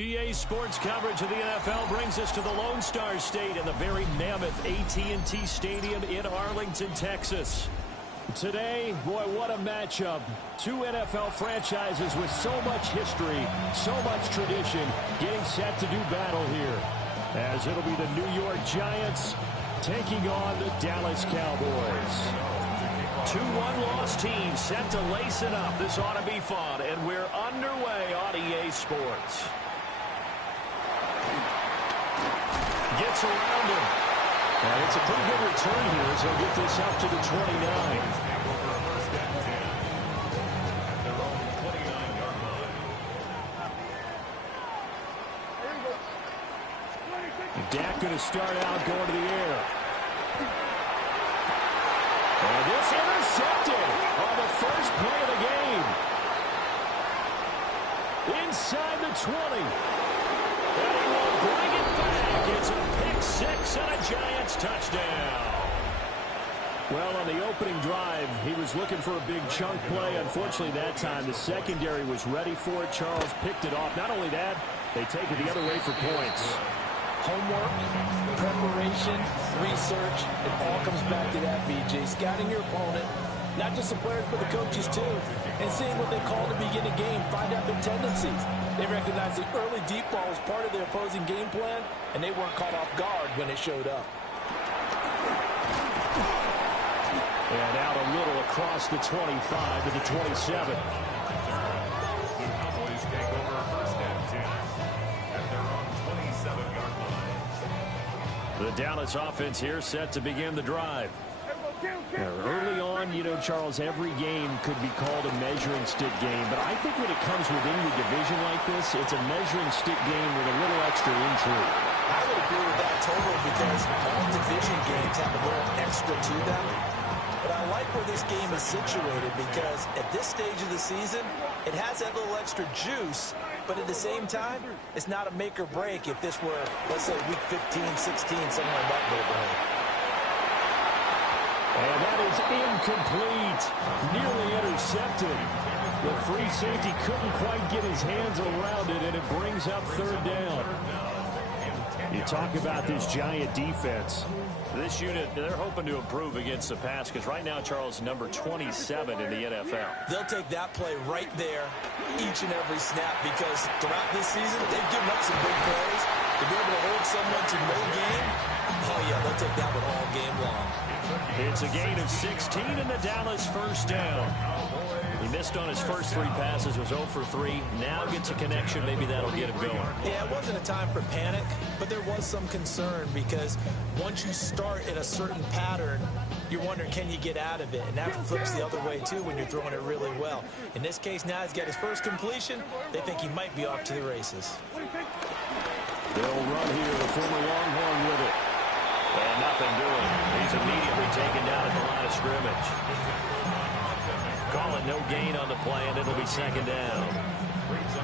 EA Sports coverage of the NFL brings us to the Lone Star State in the very mammoth AT&T Stadium in Arlington, Texas. Today, boy, what a matchup. Two NFL franchises with so much history, so much tradition, getting set to do battle here. As it'll be the New York Giants taking on the Dallas Cowboys. Two one-loss teams set to lace it up. This ought to be fun, and we're underway on EA Sports. Gets around him. And it's a pretty good return here as he'll get this up to the 29. Dak going to start out going to the air. And this intercepted on the first play of the game. Inside the 20. And he will bring it back. It's a pick six and a Giants touchdown. Well, on the opening drive, he was looking for a big chunk play. Unfortunately, that time, the secondary was ready for it. Charles picked it off. Not only that, they take it the other way for points. Homework, preparation, research, it all comes back to that, BJ. Scouting your opponent, not just the players, but the coaches, too. And seeing what they call to begin a game, find out their tendencies. They recognize the early deep ball was part of their opposing game plan, and they weren't caught off guard when it showed up. And out a little across the 25 to the 27. The Dallas offense here set to begin the drive. Now, early on, you know, Charles, every game could be called a measuring stick game. But I think when it comes within your division like this, it's a measuring stick game with a little extra intrigue. I would agree with that totally because all division games have a little extra to them. But I like where this game is situated because at this stage of the season, it has that little extra juice. But at the same time, it's not a make or break if this were, let's say, week 15, 16, something like that neighborhood. And that is incomplete. Nearly intercepted. The free safety couldn't quite get his hands around it, and it brings up third down. You talk about this Giant defense. This unit, they're hoping to improve against the pass because right now, Charles, number 27 in the NFL. They'll take that play right there each and every snap because throughout this season, they've given up some big plays. To be able to hold someone to no gain, oh, yeah, they'll take that one all game long. It's a gain of 16 and the Dallas first down. He missed on his first three passes, was 0 for 3. Now gets a connection. Maybe that'll get him going. Yeah, it wasn't a time for panic, but there was some concern because once you start in a certain pattern, you're wondering, can you get out of it? And that flips the other way, too, when you're throwing it really well. In this case, now he's got his first completion. They think he might be off to the races. They'll run here, the former Longhorn with it. And nothing doing. He's immediately taken down at the line of scrimmage. Call it no gain on the play, and it'll be second down.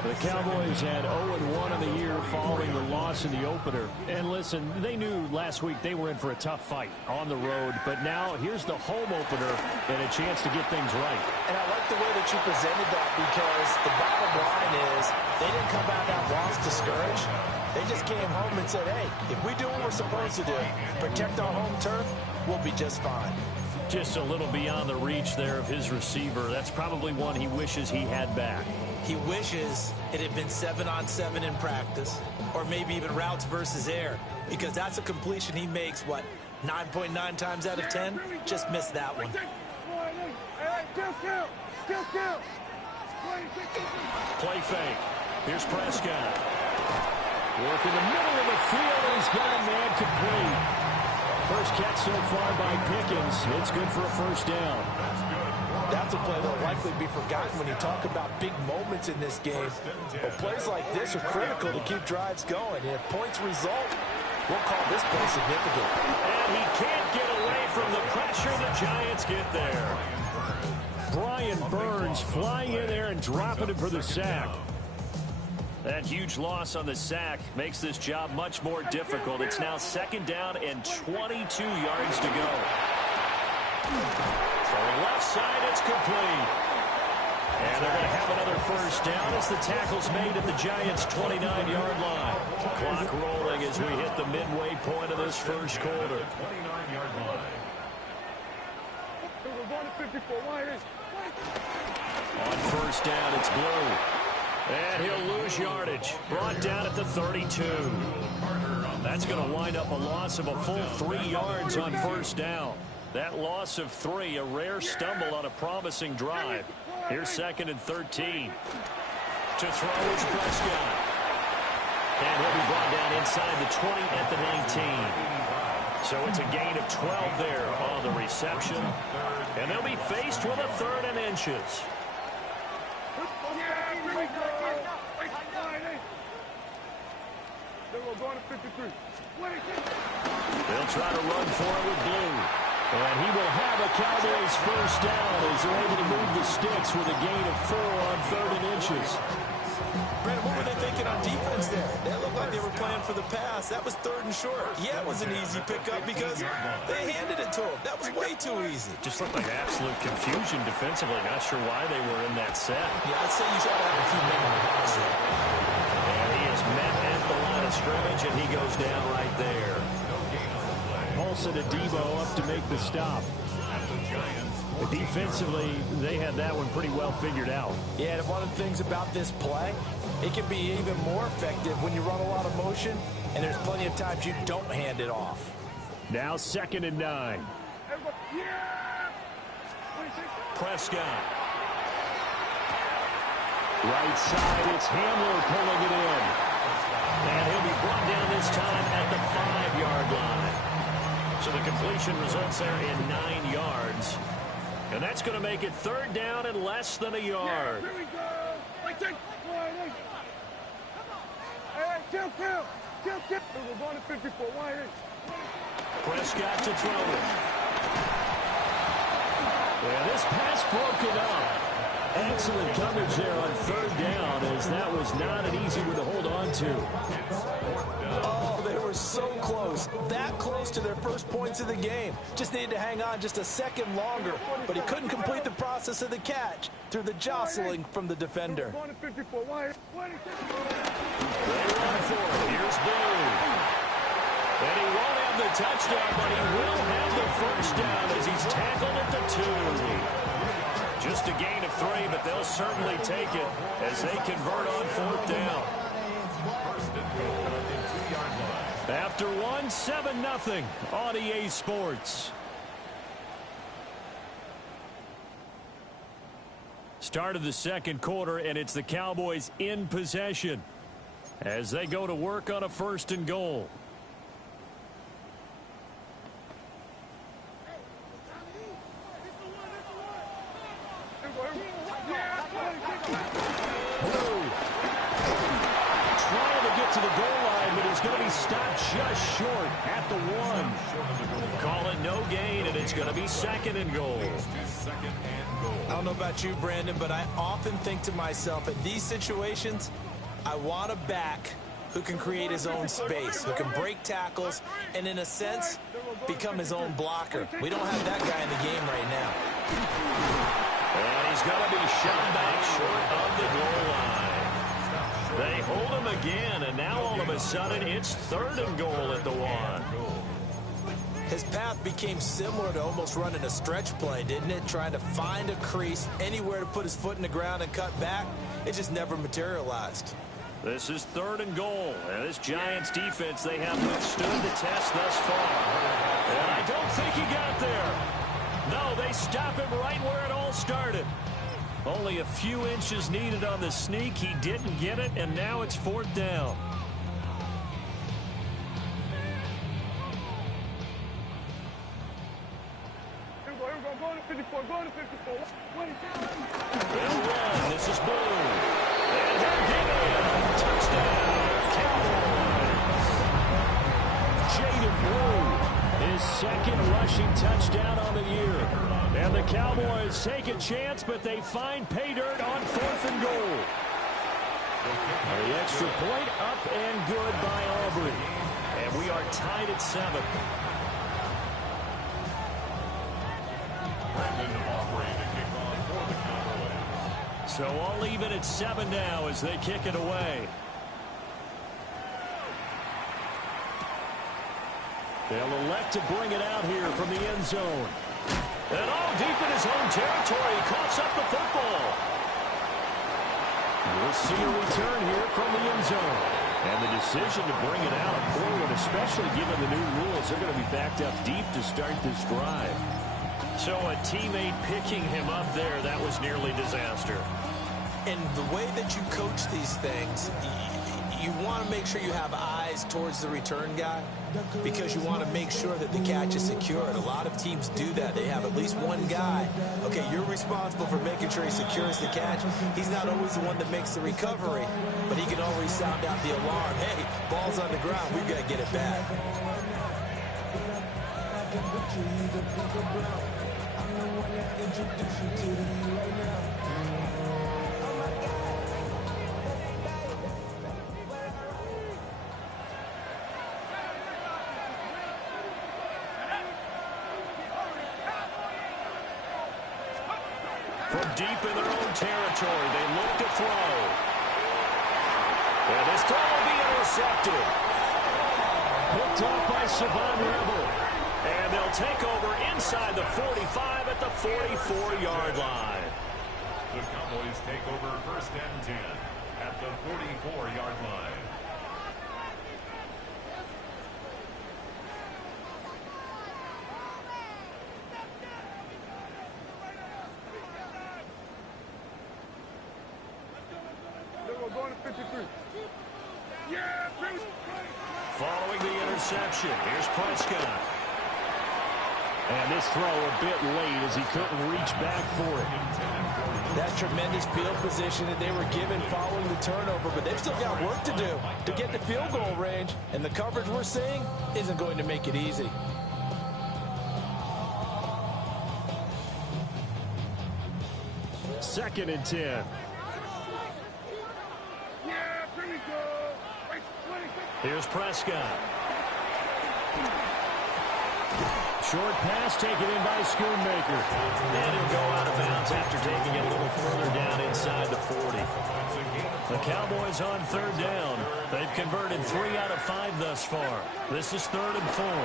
The Cowboys had 0-1 on the year following the loss in the opener. And listen, they knew last week they were in for a tough fight on the road. But now here's the home opener and a chance to get things right. And I like the way that you presented that because the bottom line is they didn't come out of that loss discouraged. They just came home and said, hey, if we do what we're supposed to do, protect our home turf, we'll be just fine. Just a little beyond the reach there of his receiver. That's probably one he wishes he had back. He wishes it had been 7-on-7 in practice, or maybe even routes versus air, because that's a completion he makes, 9.9 times out of 10? Just missed that one. Play fake. Here's Prescott. Work in the middle of the field, and he's got a man complete. First catch so far by Pickens. It's good for a first down. That's a play that will likely be forgotten when you talk about big moments in this game. But plays like this are critical to keep drives going. And if points result, we'll call this play significant. And he can't get away from the pressure. The Giants get there. Brian Burns flying in there and dropping him for the sack. That huge loss on the sack makes this job much more difficult. It's now 2nd down and 22 yards to go. Throwing left side, it's complete. And they're going to have another first down as the tackle's made at the Giants' 29-yard line. Clock rolling as we hit the midway point of this first quarter. 29-yard line. On first down, it's Blue. And he'll lose yardage. Brought down at the 32. That's going to wind up a loss of a full 3 yards on first down. That loss of 3, a rare stumble on a promising drive. Here's 2nd and 13. To throw is Prescott. And he'll be brought down inside the 20 at the 19. So it's a gain of 12 there on the reception. And they'll be faced with a 3rd and inches. They'll try to run for it with Blue. And he will have a Cowboys first down as they're able to move the sticks with a gain of 4 on 3rd and inches. Brandon, what were they thinking on defense there? That looked like they were playing for the pass. That was 3rd and short. Yeah, it was an easy pickup because they handed it to him. That was way too easy. Just looked like absolute confusion defensively. Not sure why they were in that set. Yeah, I'd say you try to have a few men on the box there. And he is met at the line of scrimmage, and he goes down right there. Paulson and Debo up to make the stop. But defensively, they had that one pretty well figured out. Yeah, and one of the things about this play, it can be even more effective when you run a lot of motion, and there's plenty of times you don't hand it off. Now 2nd and 9. Prescott. Right side, it's Hamler pulling it in. And he'll be brought down this time at the 5-yard line. So the completion results there in 9 yards. And that's going to make it 3rd down and less than a yard. Prescott to throw it. Yeah, this pass broken up. Excellent coverage there on 3rd down, as that was not an easy one to hold on to. Oh, they were so close. That close to their first points of the game. Just needed to hang on just a second longer, but he couldn't complete the process of the catch through the jostling from the defender. They run for it. Here's Blue. And he won't have the touchdown, but he will have the first down as he's tackled at the 2. Just a gain of 3, but they'll certainly take it as they convert on 4th down. After 1, 7-0 on EA Sports. Start of the 2nd quarter, and it's the Cowboys in possession as they go to work on a 1st and goal. To the goal line, but he's going to be stopped just short at the 1. Call it no gain, and it's going to be 2nd and goal. I don't know about you, Brandon, but I often think to myself, in these situations, I want a back who can create his own space, who can break tackles, and in a sense, become his own blocker. We don't have that guy in the game right now. And he's going to be shot back short of the goal line. They hold him again, and now all of a sudden it's 3rd and goal at the 1. His path became similar to almost running a stretch play, didn't it? Trying to find a crease, anywhere to put his foot in the ground and cut back. It just never materialized. This is 3rd and goal. And this Giants defense, they have withstood the test thus far. And I don't think he got there. No, they stop him right where it all started. Only a few inches needed on the sneak. He didn't get it, and now it's 4th down. They'll run. This is Blue. And they're getting touchdown, Cowboys. Jaden Blue, his second rushing touchdown on the year. And the Cowboys take a chance, but they find pay dirt on 4th and goal. The extra point up and good by Aubrey. And we are tied at 7. So all even at 7 now as they kick it away. They'll elect to bring it out here from the end zone. And all deep in his own territory, he coughs up the football. We'll see a return here from the end zone. And the decision to bring it out, forward, especially given the new rules, they're going to be backed up deep to start this drive. So a teammate picking him up there, that was nearly disaster. And the way that you coach these things, you want to make sure you have eyes towards the return guy because you want to make sure that the catch is secured. A lot of teams do that. They have at least one guy. Okay, you're responsible for making sure he secures the catch. He's not always the one that makes the recovery, but he can always sound out the alarm. Hey, ball's on the ground. We've got to get it back. From deep in their own territory, they look to throw. And this throw will be intercepted. Hooked off by Savon Revel. And they'll take over inside the 45 at the 44-yard line. The Cowboys take over 1st and 10 at the 44-yard line. Following the interception, here's Prescott. And this throw a bit late as he couldn't reach back for it. That tremendous field position that they were given following the turnover, but they've still got work to do to get the field goal range, and the coverage we're seeing isn't going to make it easy. Second and 10. Here's Prescott. Short pass taken in by Schoonmaker. And he'll go out of bounds after taking it a little further down inside the 40. The Cowboys on 3rd down. They've converted 3 out of 5 thus far. This is 3rd and 4. And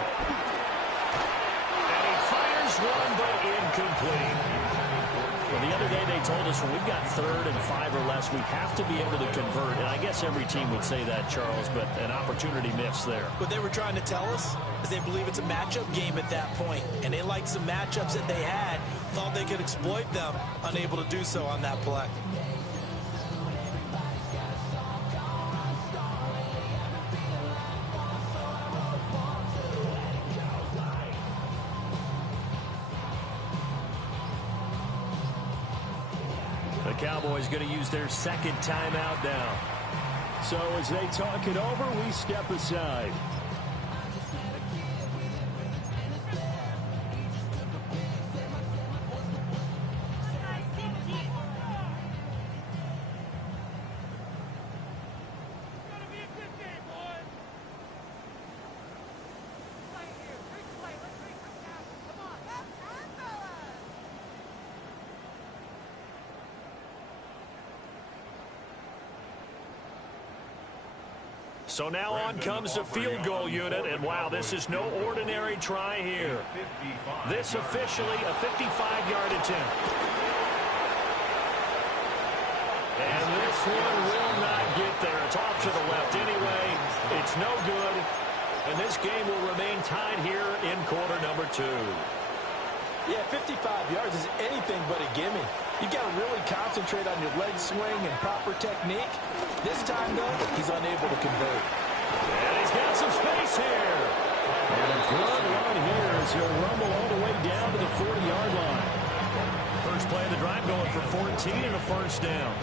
he fires one, but incomplete. Well, the other day they told us when we've got 3rd and 5 or less, we have to be able to convert. And I guess every team would say that, Charles, but an opportunity missed there. What they were trying to tell us is they believe it's a matchup game at that point, and they liked some matchups that they had, thought they could exploit them, unable to do so on that play. The Cowboys going to use their 2nd timeout now. So as they talk it over, we step aside. So now on comes the field goal unit, and wow, this is no ordinary try here. This officially a 55-yard attempt. And this one will not get there. It's off to the left anyway. It's no good. And this game will remain tied here in quarter number 2. Yeah, 55 yards is anything but a gimme. You got to really concentrate on your leg swing and proper technique. This time, though, he's unable to convert. And he's got some space here. And a good run here as he'll rumble all the way down to the 40-yard line. First play of the drive going for 14 and a first down.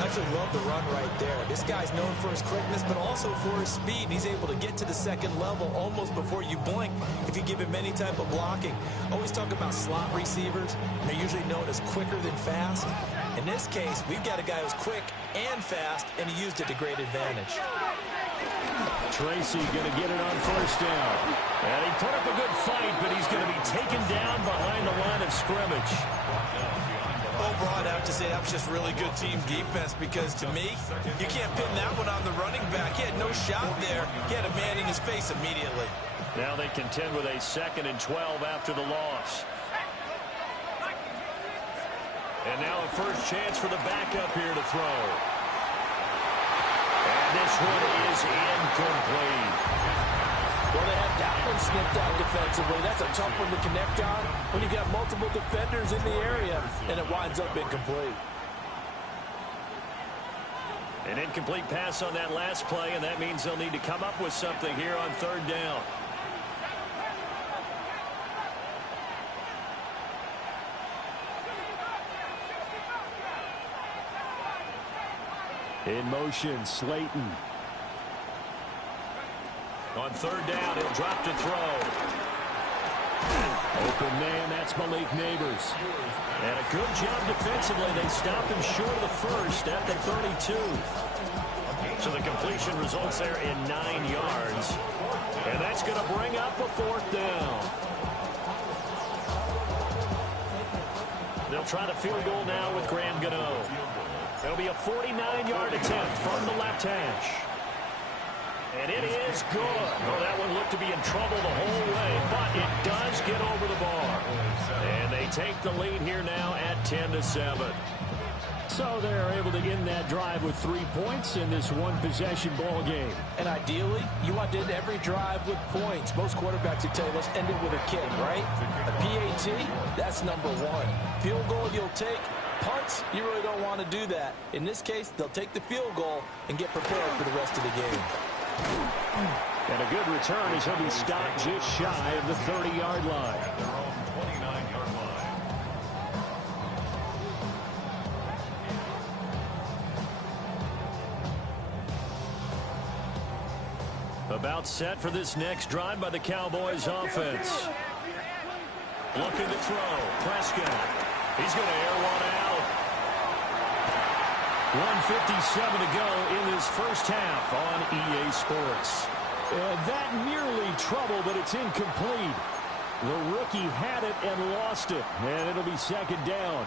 I actually love the run right there. This guy's known for his quickness, but also for his speed. He's able to get to the second level almost before you blink if you give him any type of blocking. Always talk about slot receivers. They're usually known as quicker than fast. In this case, we've got a guy who's quick and fast, and he used it to great advantage. Tracy going to get it on first down. And he put up a good fight, but he's going to be taken down behind the line of scrimmage. Overall, I'd have to say that was just really good team defense because, to me, you can't pin that one on the running back. He had no shot there. He had a man in his face immediately. Now they contend with a 2nd and 12 after the loss. And now a first chance for the backup here to throw. And this one is incomplete. Well, they had that one snipped out defensively. That's a tough one to connect on when you got multiple defenders in the area, and it winds up incomplete. An incomplete pass on that last play, and that means they'll need to come up with something here on 3rd down. In motion, Slayton. On 3rd down, he'll drop to throw. Open man, that's Malik Neighbors. And a good job defensively. They stopped him short of the first at the 32. So the completion results there in 9 yards. And that's going to bring up a 4th down. They'll try the field goal now with Graham Gano. It'll be a 49-yard attempt from the left hash. And it is good. Oh, that one looked to be in trouble the whole way, but it does get over the bar. And they take the lead here now at 10-7. So they're able to end that drive with 3 points in this one-possession ball game. And ideally, you want to end every drive with points. Most quarterbacks would tell you, let's end it with a kick, right? A PAT, that's number 1. Field goal you'll take. Punts, you really don't want to do that. In this case, they'll take the field goal and get prepared for the rest of the game. And a good return as he'll be stopped just shy of the 30-yard line. Their own 29-yard line. About set for this next drive by the Cowboys offense. Looking to throw. Prescott. He's going to air one out. 1:57 to go in this first half on EA Sports. That nearly trouble, but it's incomplete. The rookie had it and lost it, and it'll be 2nd down.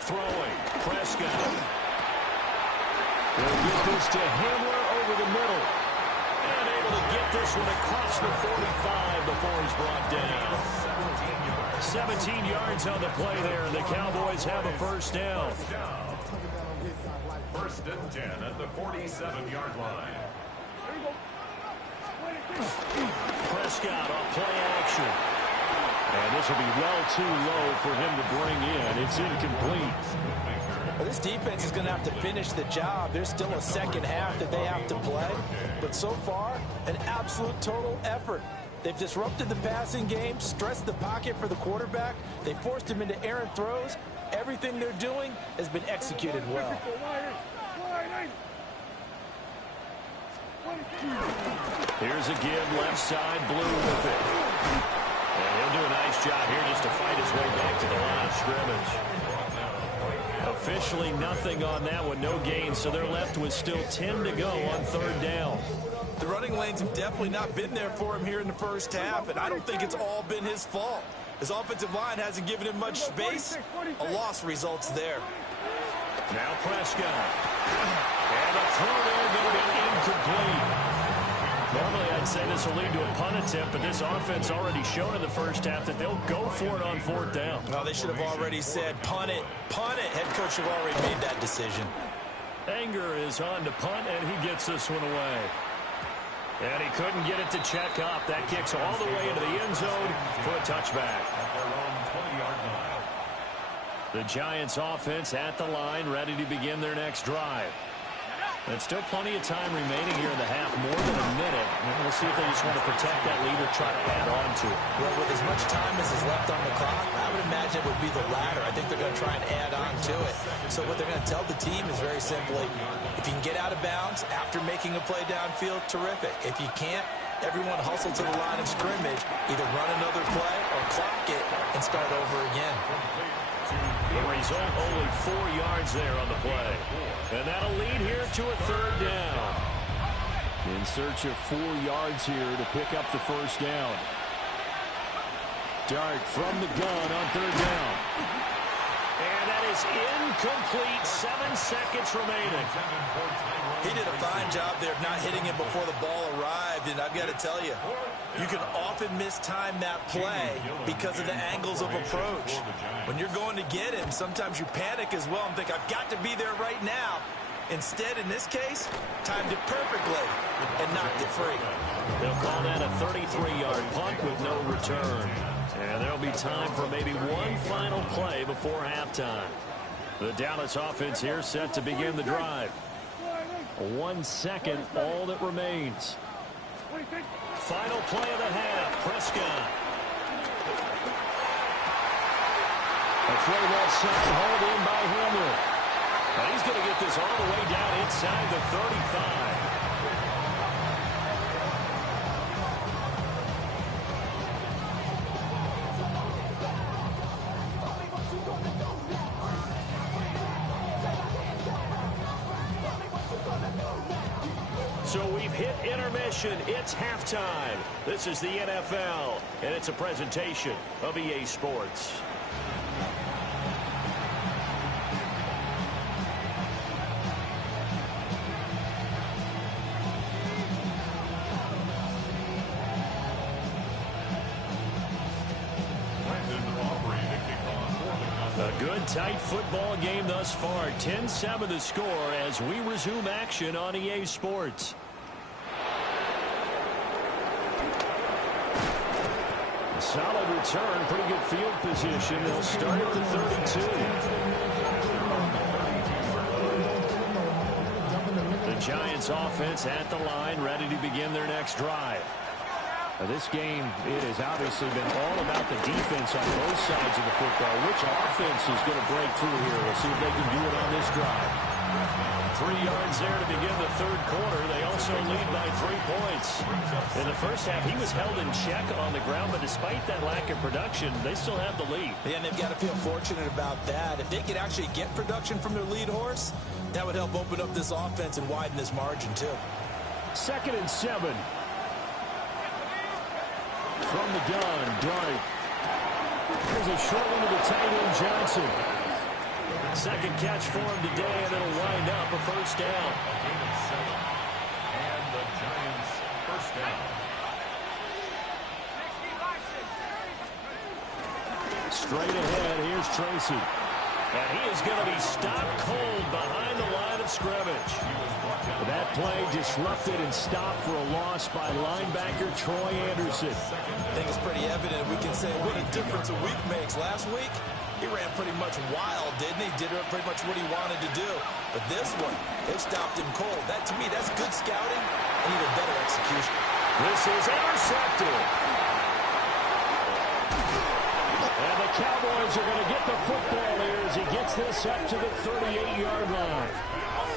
Throwing. Prescott. They'll get this to Hamler over the middle. And able to get this one across the 45 before he's brought down. 17 yards on the play there, and the Cowboys have a first down. 1st and 10 at the 47-yard line. Prescott on play action. And this will be well too low for him to bring in. It's incomplete. Well, this defense is going to have to finish the job. There's still a second half that they have to play. But so far, an absolute total effort. They've disrupted the passing game, stressed the pocket for the quarterback. They forced him into errant throws. Everything they're doing has been executed well. Here's a give left side, Blue with it. And he'll do a nice job here just to fight his way back to the line of scrimmage. Officially nothing on that one, no gain, so they're left with still 10 to go on 3rd down. The running lanes have definitely not been there for him here in the first half, and I don't think it's all been his fault. His offensive line hasn't given him much space. A loss results there. Now Prescott. And a throw there going to be incomplete. Normally I'd say this will lead to a punt attempt, but this offense already shown in the first half that they'll go for it on 4th down. Well, they should have already said punt it, punt it. Head coach should have already made that decision. Anger is on to punt, and he gets this one away. And he couldn't get it to check up. That kicks all the way into the end zone for a touchback. At their own 20-yard line. The Giants offense at the line, ready to begin their next drive. And still plenty of time remaining here in the half, more than a minute. And we'll see if they just want to protect that lead or try to add on to it. Well, with as much time as is left on the clock, I would imagine it would be the latter. I think they're going to try and add on to it. So what they're going to tell the team is very simply, if you can get out of bounds after making a play downfield, terrific. If you can't, everyone hustle to the line of scrimmage, either run another play or clock it and start over again. The result, only 4 yards there on the play. And that'll lead here to a third down. In search of 4 yards here to pick up the first down. Dart from the gun on third down. And that is incomplete. 7 seconds remaining. He did a fine job there of not hitting it before the ball arrived. And I've got to tell you, you can often mistime that play because of the angles of approach. When you're going to get him, sometimes you panic as well and think, I've got to be there right now. Instead, in this case, timed it perfectly and knocked it free. They'll call that a 33-yard punt with no return. And there'll be time for maybe one final play before halftime. The Dallas offense here set to begin the drive. 1 second, all that remains. Final play of the half, Prescott. A throw left side, hauled in by Hamler. And he's going to get this all the way down inside the 35. So we've hit intermission. It's halftime. This is the NFL, and it's a presentation of EA Sports. A good, tight football game thus far. 10-7 the score as we resume action on EA Sports. Solid return, pretty good field position. They'll start at the 32. The Giants offense at the line, ready to begin their next drive. This game, it has obviously been all about the defense on both sides of the football. Which offense is going to break through here? We'll see if they can do it on this drive. 3 yards there to begin the third quarter. They also lead by 3 points. In the first half, he was held in check on the ground, but despite that lack of production, they still have the lead. Yeah, and they've got to feel fortunate about that. If they could actually get production from their lead horse, that would help open up this offense and widen this margin, too. 2nd and 7. From the gun, Dart. There's a short one to the tight end, Johnson. Second catch for him today, and it'll wind up a first down. And the Giants first down. Straight ahead, here's Tracy. And he is going to be stopped cold behind the line of scrimmage. That play disrupted and stopped for a loss by linebacker Troy Anderson. I think it's pretty evident. We can say what a difference a week makes. Last week, he ran pretty much wild, didn't he? Did pretty much what he wanted to do. But this one, they stopped him cold. That, to me, that's good scouting and even better execution. This is intercepted. And the Cowboys are going to get the football here as he gets this up to the 38-yard line.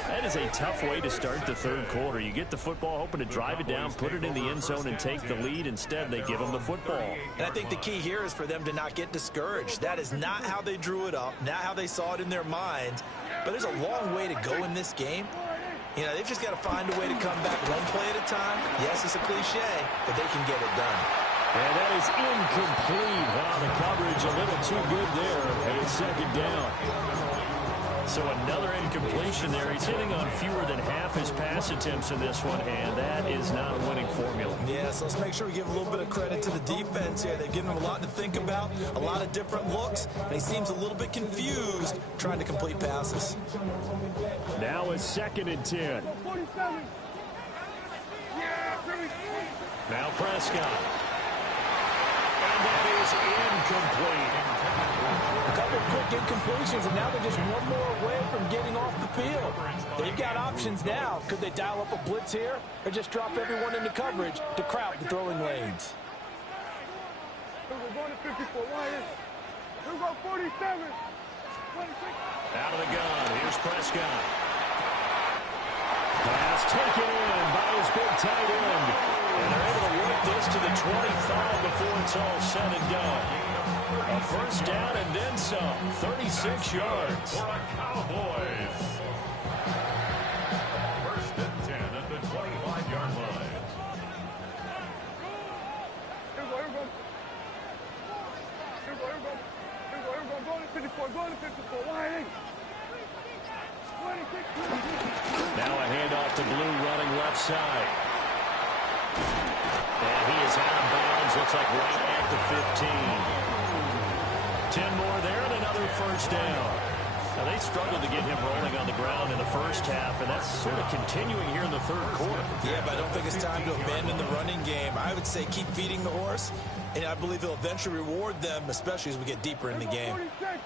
That is a tough way to start the third quarter. You get the football, hoping to drive it down, put it in the end zone, and take the lead. Instead, they give them the football. And I think the key here is for them to not get discouraged. That is not how they drew it up, not how they saw it in their minds. But there's a long way to go in this game. You know, they've just got to find a way to come back one play at a time. Yes, it's a cliche, but they can get it done. And that is incomplete. Wow, the coverage a little too good there. And it's second down. So another incompletion there. He's hitting on fewer than half his pass attempts in this one, and that is not a winning formula. Yeah, so let's make sure we give a little bit of credit to the defense here. They've given him a lot to think about, a lot of different looks, and he seems a little bit confused trying to complete passes. Now it's 2nd and 10. Now Prescott. And that is incomplete. A couple of quick incompletions, and now they're just one more away from getting off the field. They've got options now. Could they dial up a blitz here or just drop everyone into coverage to crowd the throwing lanes? We're going to 54. Lions. We're going 47. 26. Out of the gun. Here's Prescott. Pass taken in by his big tight end. And they're able to work this to the 25 before it's all said and done. A first down and then some. 36 yards. For a Cowboys. First and 10 at the 25-yard line. Going to 54. Going to 54. Lions. 26. Now a handoff to Blue running left side. And he is out of bounds. Looks like right at the 15. 10 more there and another first down. Now they struggled to get him rolling on the ground in the first half, and that's sort of continuing here in the third quarter. Yeah, but I don't think it's time to abandon the running game. I would say keep feeding the horse, and I believe they'll eventually reward them, especially as we get deeper in the game. 46.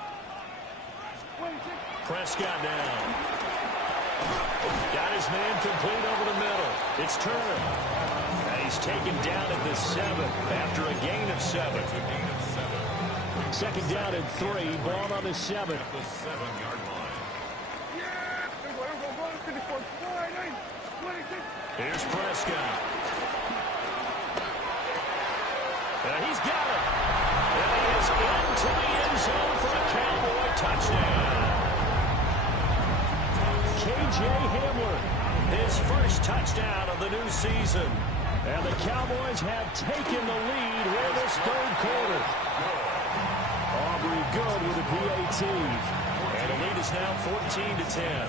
26. Prescott down. Got his man complete over the middle. It's Turner. And he's taken down at the 7 after a gain of 7. Second down and 3. Ball on the 7. At the 7-yard line. Yeah. We're going to 54. 26. Here's Prescott. And he's got it. And he is into the end zone for a Cowboy touchdown. K.J. Hamler, his first touchdown of the new season. And the Cowboys have taken the lead here in this third quarter. Aubrey good with a PAT. And the lead is now 14-10.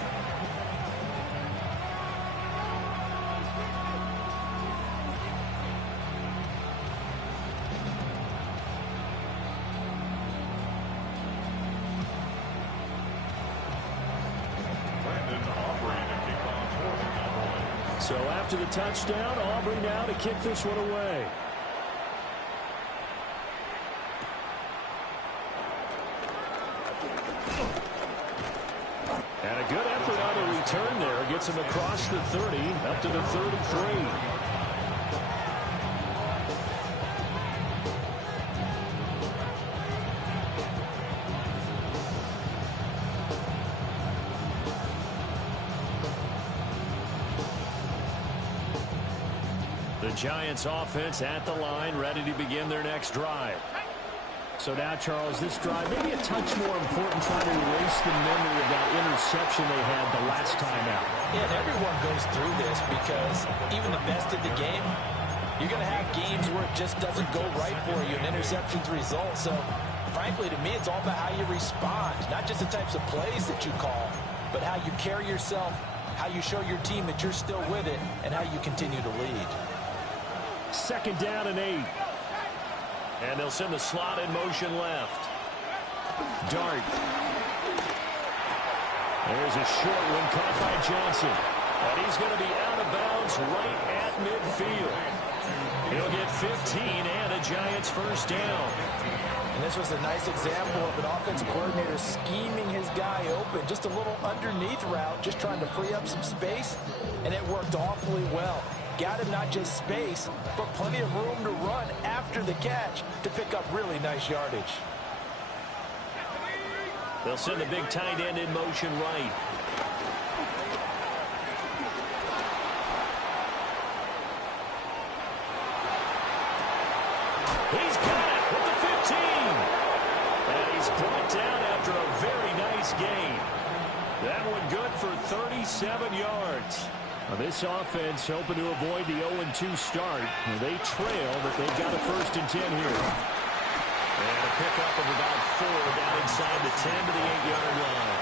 So after the touchdown, Aubrey now to kick this one away. And a good effort on the return there. Gets him across the 30, up to the 33. The Giants offense at the line, ready to begin their next drive. So now, Charles, this drive maybe a touch more important, trying to erase the memory of that interception they had the last time out. Yeah, and everyone goes through this because even the best in the game, you're going to have games where it just doesn't go right for you, and interceptions result. So, frankly, to me, it's all about how you respond, not just the types of plays that you call, but how you carry yourself, how you show your team that you're still with it, and how you continue to lead. Second down and 8. And they'll send the slot in motion left. Dart. There's a short one caught by Johnson. And he's going to be out of bounds right at midfield. He'll get 15 and a Giants first down. And this was a nice example of an offensive coordinator scheming his guy open. Just a little underneath route, just trying to free up some space. And it worked awfully well. Got him not just space, but plenty of room to run after the catch to pick up really nice yardage. They'll send the big tight end in motion right. He's got it with the 15. And he's brought down after a very nice gain. That one good for 37 yards. Now this offense hoping to avoid the 0-2 start. They trail, but they've got a first and 10 here. And a pickup of about 4 down inside the 10 to the 8-yard line.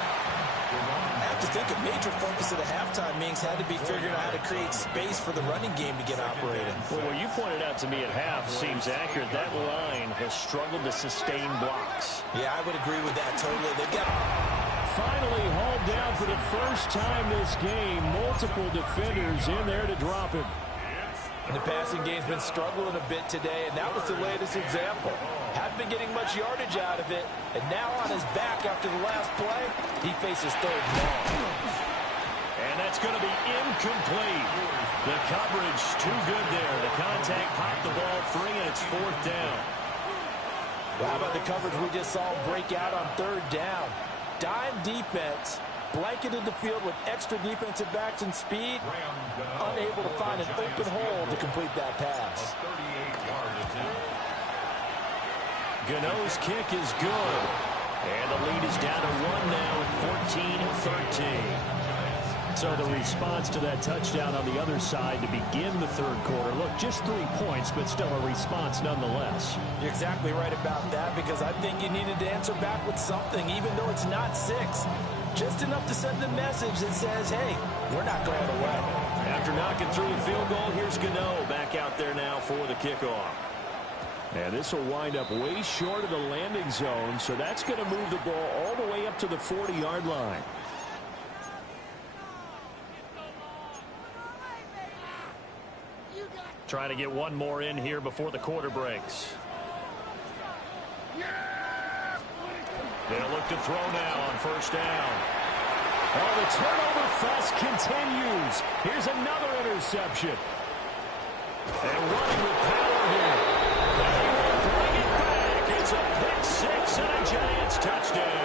I have to think a major focus at a halftime means had to be figuring out how to create space for the running game to get operating. Well, what you pointed out to me at half seems accurate. That line has struggled to sustain blocks. Yeah, I would agree with that totally. They've got... Finally hauled down for the first time this game. Multiple defenders in there to drop him. It's And the passing game's been struggling a bit today, and that was the latest example. Haven't been getting much yardage out of it, and now on his back after the last play, he faces third and long. And that's going to be incomplete. The coverage too good there. The contact popped the ball free, and it's fourth down. Well, how about the coverage we just saw break out on third down? Dime defense, blanketed the field with extra defensive backs and speed, unable to find an open hole to complete that pass. Gano's kick is good. And the lead is down to one now at 14-13. So the response to that touchdown on the other side to begin the third quarter. Look, just 3 points, but still a response nonetheless. You're exactly right about that, because I think you needed to answer back with something, even though it's not 6. Just enough to send the message that says, hey, we're not going away. After knocking through the field goal, here's Gano back out there now for the kickoff. And this will wind up way short of the landing zone, so that's going to move the ball all the way up to the 40-yard line. Trying to get one more in here before the quarter breaks. They'll look to throw now on first down. Oh, the turnover fest continues. Here's another interception. And running with power here. They will bring it back. It's a pick six and a Giants touchdown.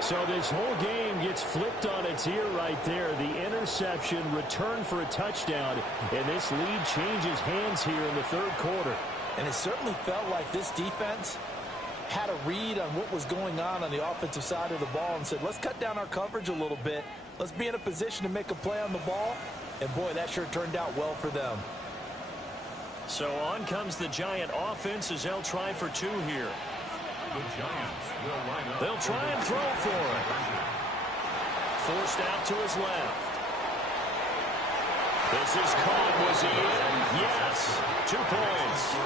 So this whole game gets flipped on its ear right there. The interception, return for a touchdown, and this lead changes hands here in the third quarter. And it certainly felt like this defense had a read on what was going on the offensive side of the ball and said, let's cut down our coverage a little bit. Let's be in a position to make a play on the ball. And, boy, that sure turned out well for them. So on comes the Giant offense as they'll try for two here. The Giants will line up. They'll try and throw for it. Forced out to his left. This is caught. Was he in? Yes. 2 points.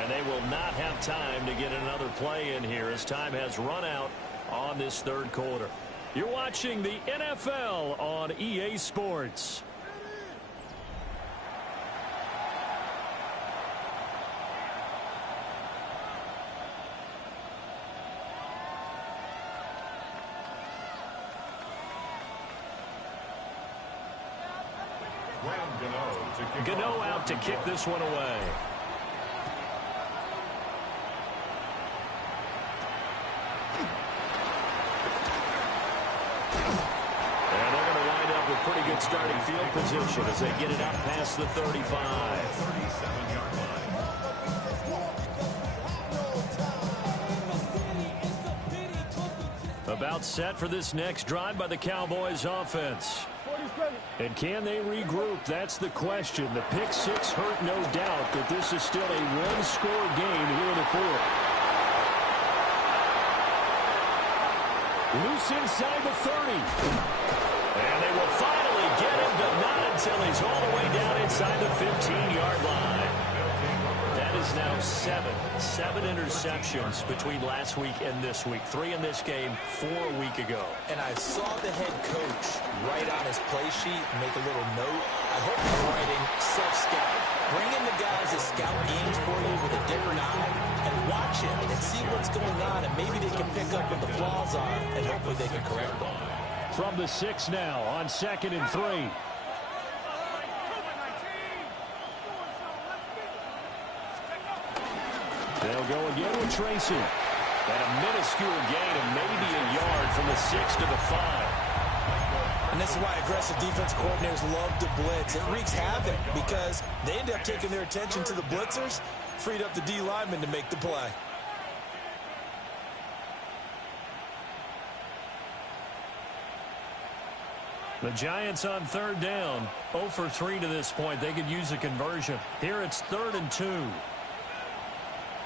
And they will not have time to get another play in here as time has run out on this third quarter. You're watching the NFL on EA Sports. Gano out to kick this one away. Pretty good starting field position as they get it up past the 35. 37-yard line. About set for this next drive by the Cowboys offense. And can they regroup? That's the question. The pick six hurt, no doubt, but this is still a one-score game here in the fourth. Loose inside the 30. And they will finally get him, but not until he's all the way down inside the 15-yard line. That is now seven interceptions between last week and this week. 3 in this game, 4 a week ago. And I saw the head coach write on his play sheet, make a little note. I hope he's writing self-scout. Bring in the guys that scout games for you with a different eye and watch it and see what's going on, and maybe they can pick up what the flaws are, and hopefully they can correct them. From the 6 now on 2nd and 3. They'll go again with Tracy. And a minuscule gain of maybe a yard from the 6 to the 5. And this is why aggressive defense coordinators love to blitz. It wreaks havoc because they end up taking their attention to the blitzers, freed up the D lineman to make the play. The Giants on 3rd down. 0 for 3 to this point. They could use a conversion. Here it's 3rd and 2.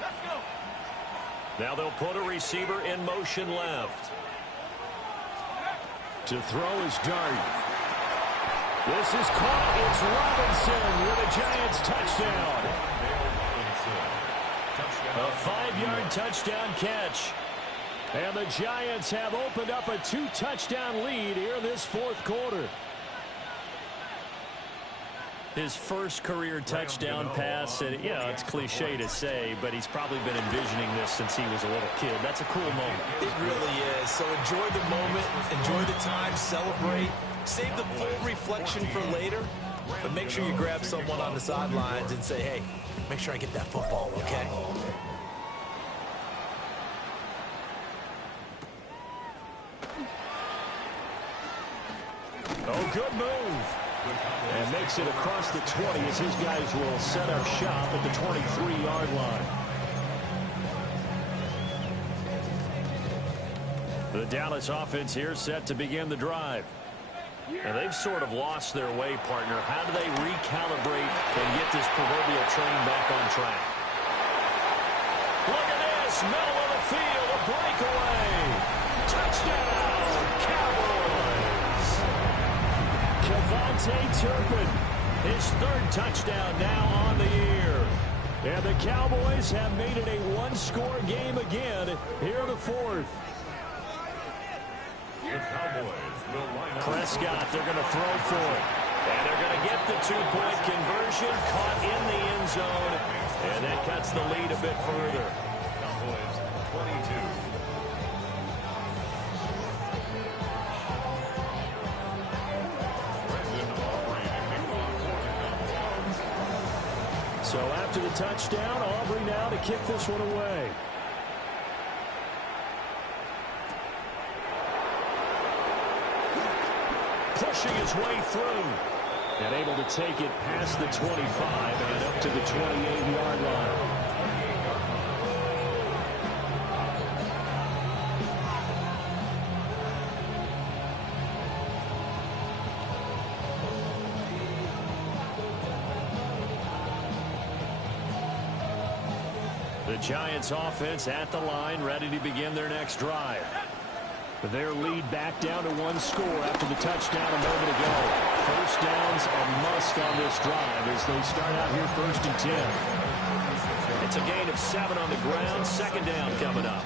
Let's go. Now they'll put a receiver in motion left. To throw is Dart. This is caught. It's Robinson with a Giants touchdown. A 5-yard touchdown catch. And the Giants have opened up a 2-touchdown lead here in this fourth quarter. His first career touchdown pass, and it's cliche to say, but he's probably been envisioning this since he was a little kid. That's a cool moment. It really is. So enjoy the moment, enjoy the time, celebrate, save the full reflection for later, but make sure you grab someone on the sidelines and say, hey, make sure I get that football, okay? Oh, good move. And makes it across the 20 as his guys will set up shop at the 23-yard line. The Dallas offense here set to begin the drive. And they've sort of lost their way, partner. How do they recalibrate and get this proverbial train back on track? Look at this, middle of the field, a breakaway. Touchdown, Cowboys. Kevontae Turpin, his third touchdown now on the year. And the Cowboys have made it a one-score game again here in the fourth. The Cowboys will line up. Prescott, they're going to throw for it. And they're going to get the two-point conversion, caught in the end zone, and that cuts the lead a bit further. Cowboys 22. So after the touchdown, Aubrey now to kick this one away. Pushing his way through. And able to take it past the 25 and up to the 28-yard line. The Giants offense at the line, ready to begin their next drive. Their lead back down to one score after the touchdown a moment ago. First down's a must on this drive as they start out here 1st and 10. It's a gain of 7 on the ground. Second down coming up.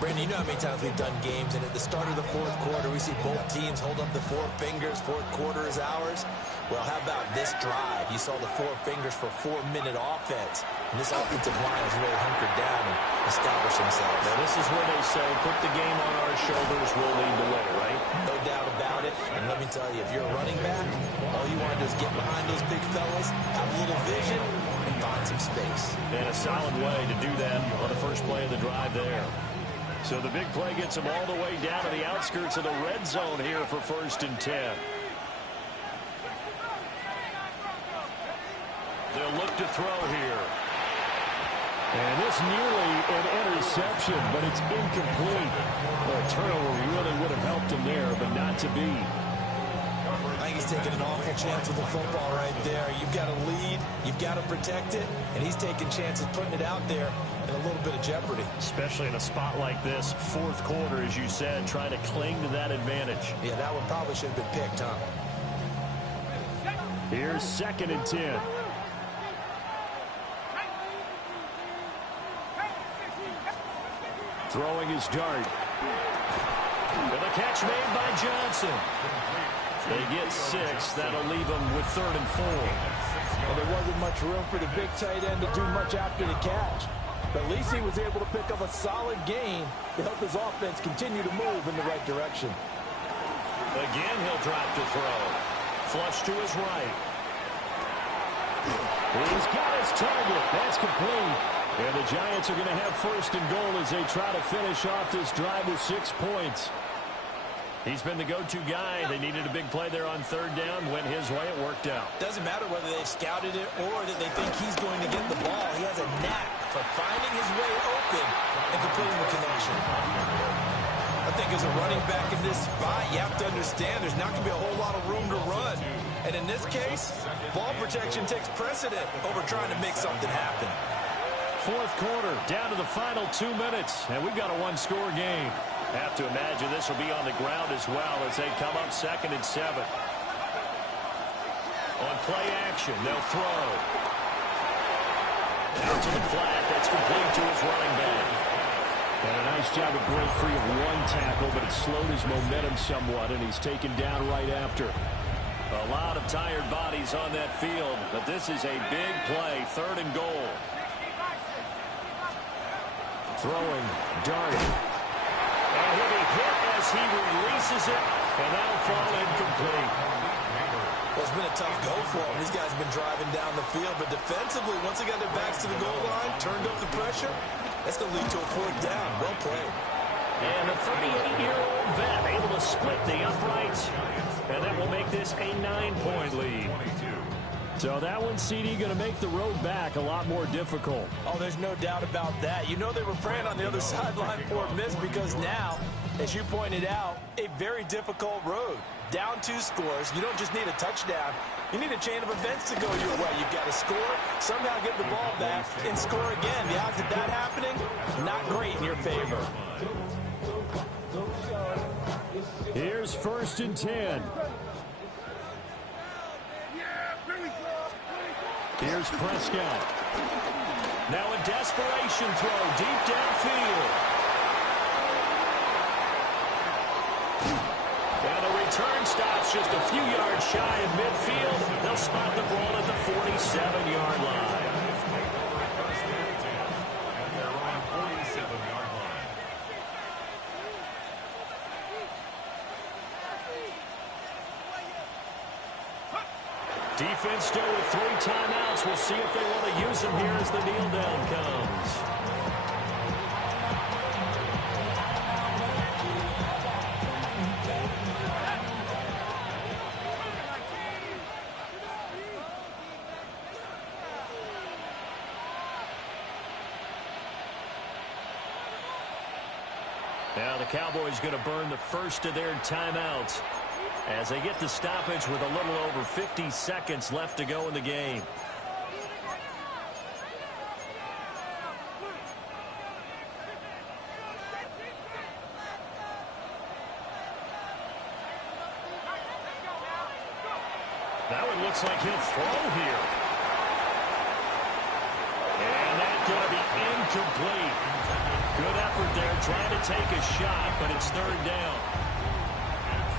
Brandon, you know how many times we've done games, and at the start of the fourth quarter, we see both teams hold up the four fingers. Fourth quarter is ours. Well, how about this drive? You saw the four fingers for 4-minute offense, and this offensive line has really hunkered down and established themselves. Now, this is where they say, put the game on our shoulders, we'll lead the way, right? No doubt about it. And let me tell you, if you're a running back, all you want to do is get behind those big fellas, have a little vision, and find some space. And a solid way to do that on the first play of the drive there. So the big play gets them all the way down to the outskirts of the red zone here for 1st and 10. They'll look to throw here. And this nearly an interception, but it's incomplete. A turnover really would have helped him there, but not to be. I think he's taking an awful chance with the football right there. You've got to lead, you've got to protect it, and he's taking chances putting it out there in a little bit of jeopardy. Especially in a spot like this, fourth quarter, as you said, trying to cling to that advantage. Yeah, that one probably should have been picked, huh? Here's 2nd and 10. Throwing his dart. And the catch made by Johnson. They get 6. That'll leave them with 3rd and 4. Well, there wasn't much room for the big tight end to do much after the catch. But at least he was able to pick up a solid gain to help his offense continue to move in the right direction. Again, he'll drop to throw. Flush to his right. He's got his target. That's complete. And the Giants are going to have 1st and goal as they try to finish off this drive with 6 points. He's been the go-to guy. They needed a big play there on 3rd down. Went his way. It worked out. Doesn't matter whether they scouted it or that they think he's going to get the ball. He has a knack for finding his way open and completing the connection. I think as a running back in this spot, you have to understand there's not going to be a whole lot of room to run. And in this case, ball protection takes precedent over trying to make something happen. Fourth quarter, down to the final 2 minutes, and we've got a one-score game. Have to imagine this will be on the ground as well as they come up 2nd and 7. On play action, they'll throw. Out to the flat, that's complete to his running back. And a nice job of break free of one tackle, but it slowed his momentum somewhat, and he's taken down right after. A lot of tired bodies on that field, but this is a big play, 3rd and goal. Throwing, darting. And he'll be hit as he releases it, and that'll fall incomplete. Well, it's been a tough go for them. These guys have been driving down the field, but defensively, once they got their backs to the goal line, turned up the pressure, that's going to lead to a 4th down. Well played. And the 38-year-old vet able to split the uprights, and that will make this a 9-point lead. So that one, CD, going to make the road back a lot more difficult. Oh, there's no doubt about that. You know they were praying on the other sideline for a miss because now, as you pointed out, a very difficult road. Down 2 scores. You don't just need a touchdown. You need a chain of events to go your way. You've got to score, somehow get the ball back, and score again. The odds of that happening, not great in your favor. Here's 1st and 10. Here's Prescott. Now a desperation throw deep downfield. And the return stops just a few yards shy of midfield. They'll spot the ball at the 47-yard line. Defense still with 3 timeouts. We'll see if they want to use them here as the kneel down comes. Now the Cowboys going to burn the first of their timeouts as they get the stoppage with a little over 50 seconds left to go in the game. Now it looks like he'll throw here. And that's going to be incomplete. Good effort there trying to take a shot, but it's 3rd down.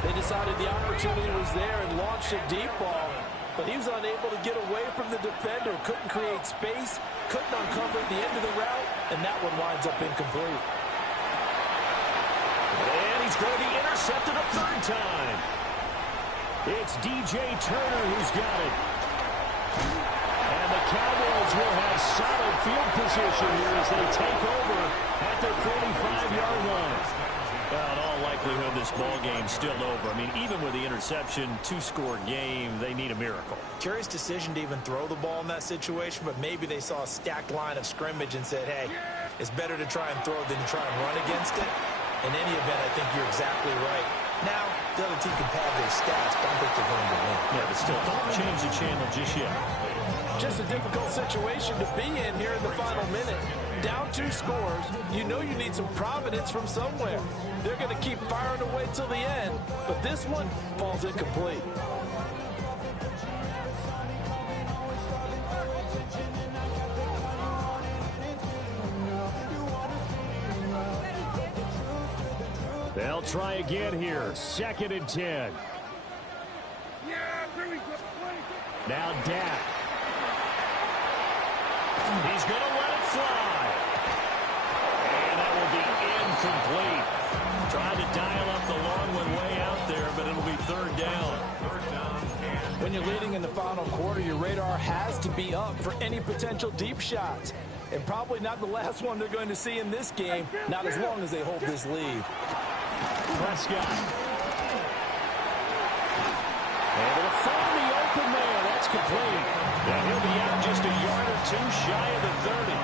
They decided the opportunity was there and launched a deep ball, but he was unable to get away from the defender, couldn't create space, couldn't uncover the end of the route, and that one winds up incomplete. And he's going to be intercepted a 3rd time. It's DJ Turner who's got it. And the Cowboys will have solid field position here as they take over at their 45-yard line. Well, in all likelihood, this ball game's still over. I mean, even with the interception, 2-score game, they need a miracle. Curious decision to even throw the ball in that situation, but maybe they saw a stacked line of scrimmage and said, hey, it's better to try and throw than to try and run against it. In any event, I think you're exactly right. Now, the other team can pad their stats, but I don't think they're going to win. Yeah, but still, don't change the channel just yet. Just a difficult situation to be in here in the final minute. Down 2 scores, you know you need some providence from somewhere. They're going to keep firing away till the end, but this one falls incomplete. They'll try again here. 2nd and 10. Now Dak. He's going to let it fly. And that will be incomplete. Trying to dial up the long one way out there, but it'll be 3rd down. When you're leading in the final quarter, your radar has to be up for any potential deep shots. And probably not the last one they're going to see in this game, not as long as they hold this lead. Prescott. Able to find the open man. That's complete. And he'll be out just a yard or 2 shy of the 30.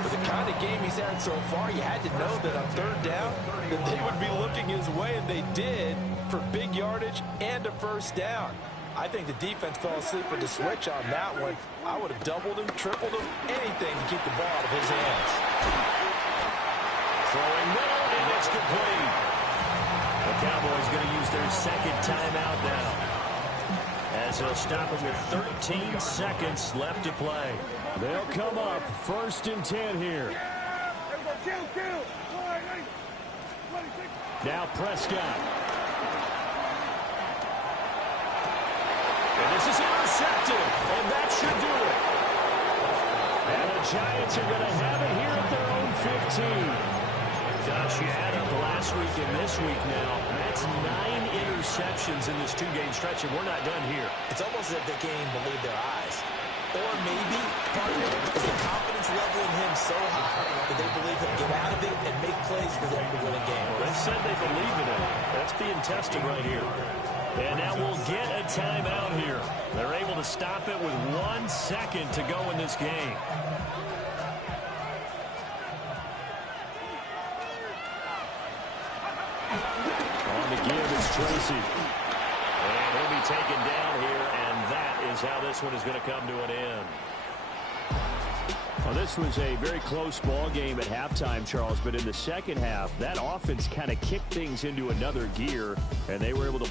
For the kind of game he's had so far, you had to know that on 3rd down, that they would be looking his way, and they did, for big yardage and a 1st down. I think the defense fell asleep with the switch on that one. I would have doubled him, tripled him, anything to keep the ball out of his hands. Throwing middle, and it's complete. The Cowboys going to use their 2nd timeout now, as they'll stop it with 13 seconds left to play. They'll come up 1st and 10 here. Now Prescott. And this is intercepted, and that should do it. And the Giants are going to have it here at their own 15. Gosh, you add up last week and this week now. That's 9 interceptions in this two-game stretch, and we're not done here. It's almost as if the game believed their eyes. Or maybe part of it is the confidence level in him so high that they believe he'll get out of it and make plays for them to win a game. Well, they said they believe in him. That's being tested right here. And now we'll get a timeout here. They're able to stop it with 1 second to go in this game. On the give is Tracy. And he'll be taken down here, and that is how this one is going to come to an end. Well, this was a very close ball game at halftime, Charles, but in the second half, that offense kind of kicked things into another gear, and they were able to